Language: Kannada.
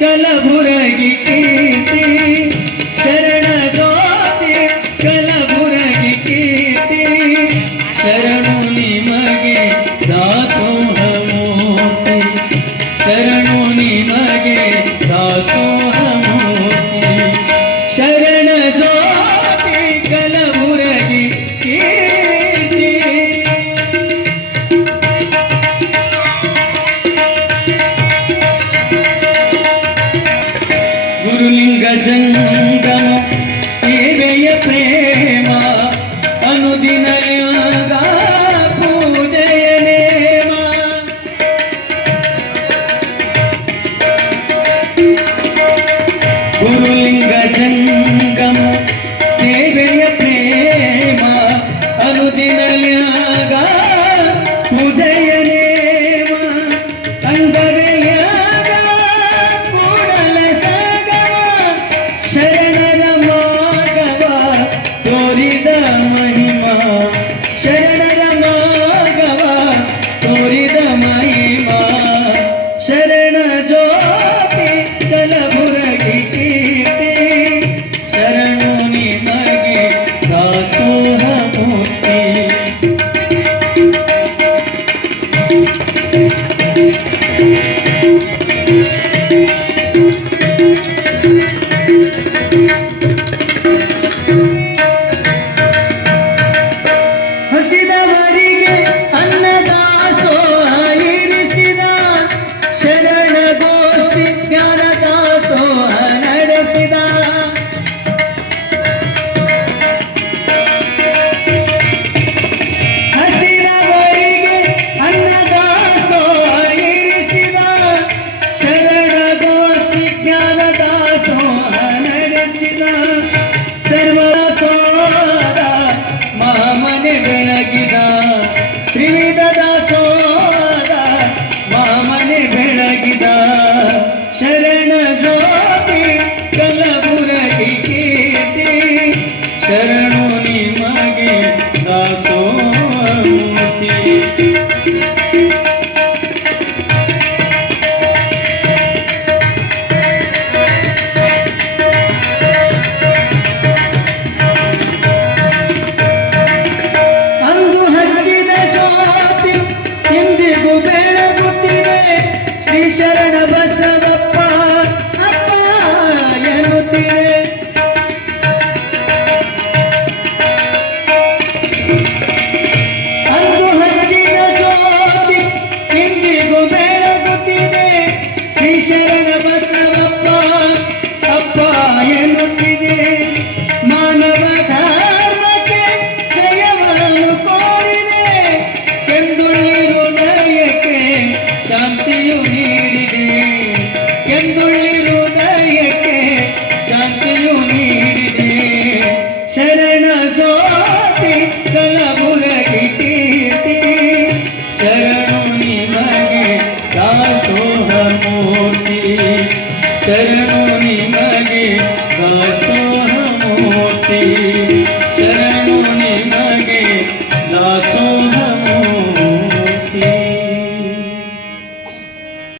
ಕಲಬುರಗಿ ಕೀರ್ತಿ ಶರಣ ಜ್ಯೋತಿ ಕಲಬುರಗಿ ಕೀರ್ತಿ ಶರಣು ನಿಮಗೆ ದಾಸೋಹ ಮೂರ್ತಿ ಶರಣು ನಿಮಗೆ ದಾಸೋಹ ಮೂರ್ತಿ ಶರಣ ಜ್ಯೋತಿ ಕಲಬುರಗಿ ಕೀರ್ತಿ ಗುರುಲಿಂಗ ಜಂಗಮ ಸೇವೆಯ ಪ್ರೇಮ ಅನುದಿನ ಯಾಗ ಪೂಜೆಯ ನೇಮ ಗುರುಲಿಂಗ ಜಂಗಮ ಸೇವೆಯ ಪ್ರೇಮ ಅನುದಿನ ಯಾಗ ಪೂಜೆಯ ನೇಮ ಅಂಗವೆಲ್ಯಾಗ ಕೂಡಲ ಸಾಗವ ಶರಣರ ಮಾರ್ಗವ ತೋರಿದ ಮಹಿಮಾ ಶರಣರ ಮಾರ್ಗವ ತೋರಿದ ಮಹಿಮಾ ಶರಣ ಜ್ಯೋತಿ ಕಲಬುರಗಿ ಕೀರ್ತಿ ಶರಣು ನಿಮಗೆ ದಾಸೋಹ ಮೂರ್ತಿ